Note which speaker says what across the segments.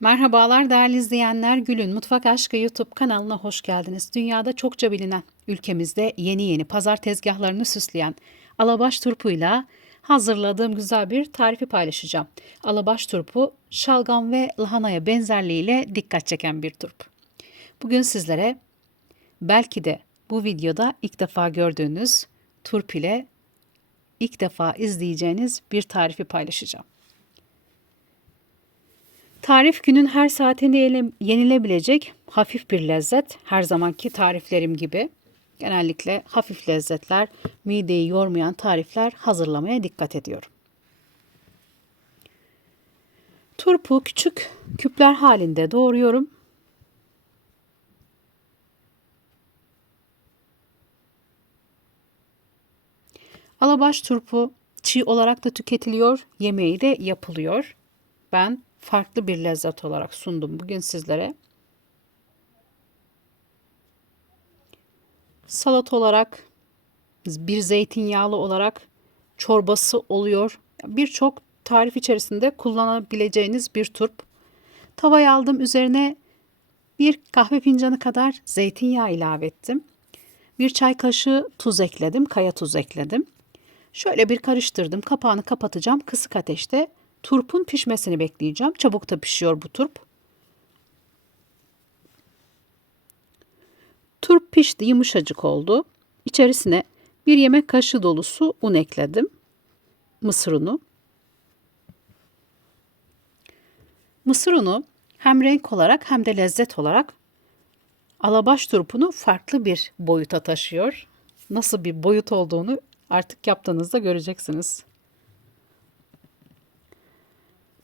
Speaker 1: Merhabalar değerli izleyenler. Gül'ün Mutfak Aşkı YouTube kanalına hoş geldiniz. Dünyada çokça bilinen, ülkemizde yeni yeni pazar tezgahlarını süsleyen alabaş turpuyla hazırladığım güzel bir tarifi paylaşacağım. Alabaş turpu şalgam ve lahanaya benzerliğiyle dikkat çeken bir turp. Bugün sizlere belki de bu videoda ilk defa gördüğünüz turp ile ilk defa izleyeceğiniz bir tarifi paylaşacağım. Tarif günün her saatinde yenilebilecek hafif bir lezzet. Her zamanki tariflerim gibi. Genellikle hafif lezzetler, mideyi yormayan tarifler hazırlamaya dikkat ediyorum. Turpu küçük küpler halinde doğruyorum. Alabaş turpu çiğ olarak da tüketiliyor, yemeği de yapılıyor. Ben farklı bir lezzet olarak sundum bugün sizlere. Salat olarak, bir zeytinyağlı olarak çorbası oluyor. Birçok tarif içerisinde kullanabileceğiniz bir turp. Tavaya aldım üzerine bir kahve fincanı kadar zeytinyağı ilave ettim. Bir çay kaşığı tuz ekledim, kaya tuz ekledim. Şöyle bir karıştırdım. Kapağını kapatacağım. Kısık ateşte turpun pişmesini bekleyeceğim. Çabuk da pişiyor bu turp. Turp pişti, yumuşacık oldu. İçerisine bir yemek kaşığı dolusu un ekledim. Mısır unu. Mısır unu hem renk olarak hem de lezzet olarak alabaş turpunu farklı bir boyuta taşıyor. Nasıl bir boyut olduğunu artık yaptığınızda göreceksiniz.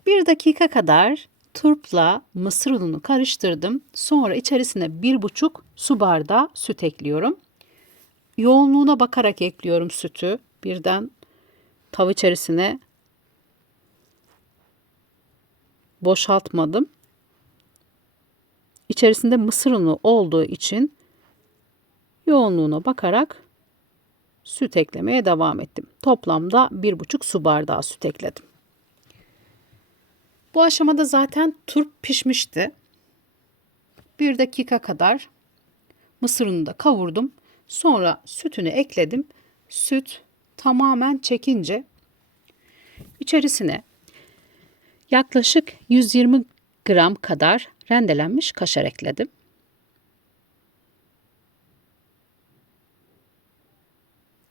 Speaker 1: Bir dakika kadar turpla mısır ununu karıştırdım. Sonra içerisine bir buçuk su bardağı süt ekliyorum. Yoğunluğuna bakarak ekliyorum sütü. Birden tav içerisine boşaltmadım. İçerisinde mısır unu olduğu için yoğunluğuna bakarak süt eklemeye devam ettim. Toplamda bir buçuk su bardağı süt ekledim. Bu aşamada zaten turp pişmişti. Bir dakika kadar mısır ununu da kavurdum. Sonra sütünü ekledim. Süt tamamen çekince içerisine yaklaşık 120 gram kadar rendelenmiş kaşar ekledim.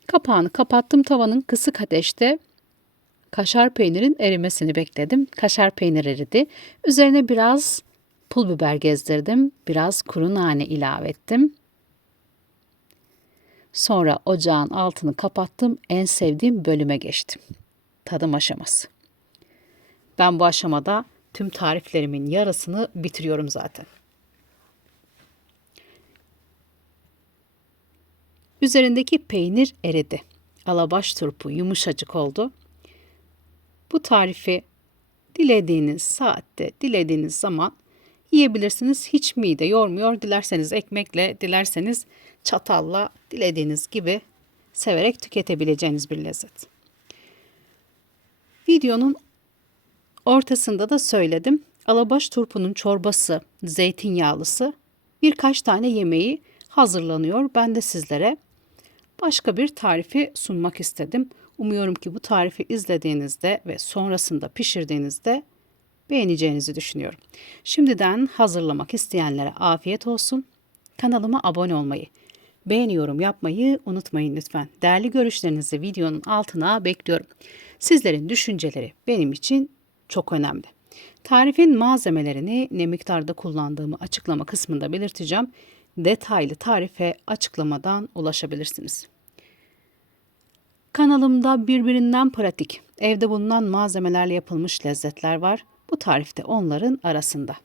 Speaker 1: Kapağını kapattım tavanın kısık ateşte kaşar peynirin erimesini bekledim. Kaşar peynir eridi. Üzerine biraz pul biber gezdirdim. Biraz kuru nane ilave ettim. Sonra ocağın altını kapattım. En sevdiğim bölüme geçtim. Tadım aşaması. Ben bu aşamada tüm tariflerimin yarısını bitiriyorum zaten. Üzerindeki peynir eridi. Alabaş turpu yumuşacık oldu. Bu tarifi dilediğiniz saatte, dilediğiniz zaman yiyebilirsiniz. Hiç mide yormuyor. Dilerseniz ekmekle, dilerseniz çatalla, dilediğiniz gibi severek tüketebileceğiniz bir lezzet. Videonun ortasında da söyledim. Alabaş turpunun çorbası, zeytinyağlısı birkaç tane yemeği hazırlanıyor. Ben de sizlere başka bir tarifi sunmak istedim. Umuyorum ki bu tarifi izlediğinizde ve sonrasında pişirdiğinizde beğeneceğinizi düşünüyorum. Şimdiden hazırlamak isteyenlere afiyet olsun. Kanalıma abone olmayı, beğeniyorum yapmayı unutmayın lütfen. Değerli görüşlerinizi videonun altına bekliyorum. Sizlerin düşünceleri benim için çok önemli. Tarifin malzemelerini ne miktarda kullandığımı açıklama kısmında belirteceğim. Detaylı tarife açıklamadan ulaşabilirsiniz. Kanalımda birbirinden pratik, evde bulunan malzemelerle yapılmış lezzetler var. Bu tarifte onların arasında.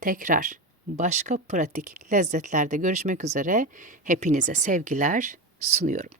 Speaker 1: Tekrar başka pratik lezzetlerde görüşmek üzere. Hepinize sevgiler sunuyorum.